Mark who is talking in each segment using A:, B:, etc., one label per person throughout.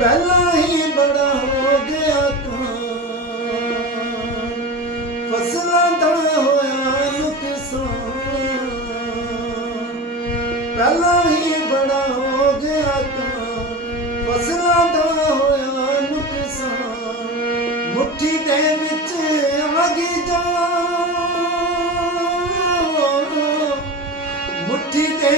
A: ਪਹਿਲਾਂ ਹੀ ਬੜਾ ਹੋ ਗਿਆ ਕਾਂ ਫਸਲਾਂ ਦਾ ਹੋਇਆ ਨੁਕਸਾਨ ਪਹਿਲਾਂ ਹੀ ਬੜਾ ਹੋ ਗਿਆ ਕਾਂ ਫਸਲਾਂ ਦਾ ਹੋਇਆ ਨੁਕਸਾਨ ਮੁੱਠੀ ਦੇ ਵਿੱਚ ਆ ਗਈ ਜਾਨ ਮੁੱਠੀ ਦੇ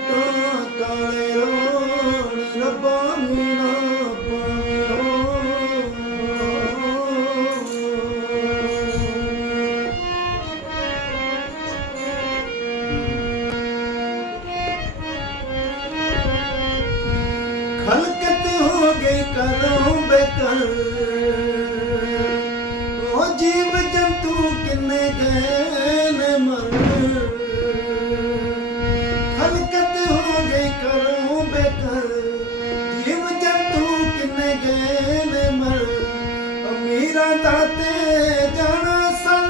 A: ਕਾਲੀਆਂ ਕਾਲੇ ਰੋ ਰੱਬਾ ਮੀਨਾ ਖਲਕਤ ਹੋ ਗਈ ਕਰੋਂ ਬੇਕਰ। ਉਹ ਜੀਵ ਗਏ ਨੇ ਮਰ ਅਮੀਰਾਂ ਦਾ ਤੇ ਜਾਣਾ ਸਰ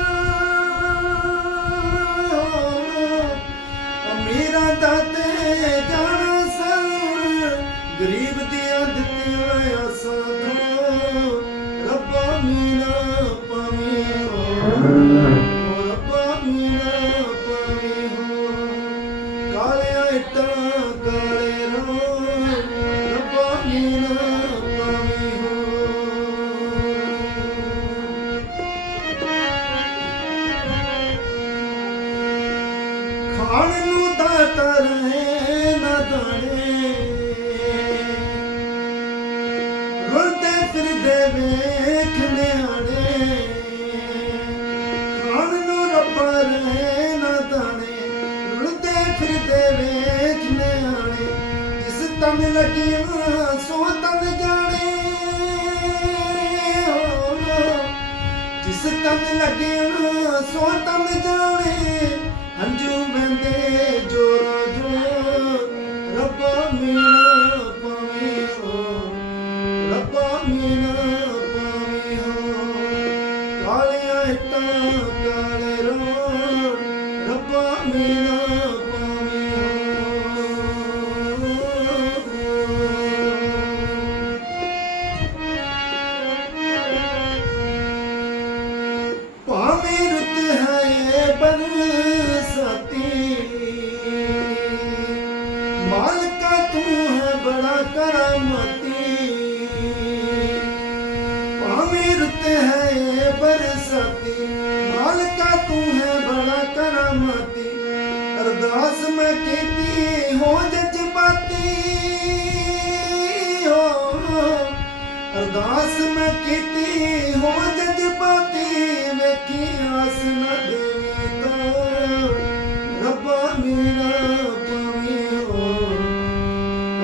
A: ਅਮੀਰਾਂ ਦਾ ਤੇ ਜਾਣਾ ਸਰ ਗਰੀਬ ਦੀਆਂ ਦਿੱਤੀਆਂ ਆਸਾਂ ਤੋਂ ਰੱਬਾ ਮੀਨਾ ਪਾਵੀ ਹੋ। ਓ ਰੱਬਾ ਮੀਨਾ ਪਾਵੀ ਹੋ। ਕਾਲਿਆਂ ਇੱਟਾਂ ਰਹੇ ਨਾ ਦਾਣੇ ਰੁਲਦੇ ਫਿਰਦੇ ਵੇਖ ਨਿਆਣੇ। ਖਾਣ ਨੂੰ ਰੱਬਾ ਰਹੇ ਨਾ ਦਾਣੇ ਰੁਲਦੇ ਫਿਰਦੇ ਵੇਖ ਨਿਆਣੇ। ਜਿਸ ਤਨ ਲੱਗੀਆਂ, ਸੋ ਤਨ ਜਾਣੇ। ਹੋ ਜਿਸ ਤਨ ਲੱਗਿਆ, ਸੋ ਤਨ ਰੱਬਾ ਮੀਨਾ ਪਾਵੀ ਹੋ ਕਾਲੀਆਂ ਹੈ ਇਹ ਬਰਸਾਤੀ। ਮਾਲਕਾ ਤੂੰ ਹੈ ਬੜਾ ਕਰਾਮਤੀ। ਅਰਦਾਸ ਮੈਂ ਕੀਤੀ, ਹੋ ਜਜ਼ਬਾਤੀ। ਹੋ। ਅਰਦਾਸ ਮੈਂ ਕੀਤੀ, ਹੋ ਜਜ਼ਬਾਤੀ। ਵੇਖੀ ਆਸ ਨਾ ਦੇਵੀ ਤਾਂ। ਰੱਬਾ ਮੀਨਾ ਪਾਵੀ ਹੋ।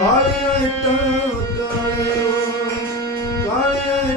A: ਕਾਲੀਆਂ ਇੱਟਾਂ ਕਾਲੇ ਹੋ। ਕਾਲੀਆਂ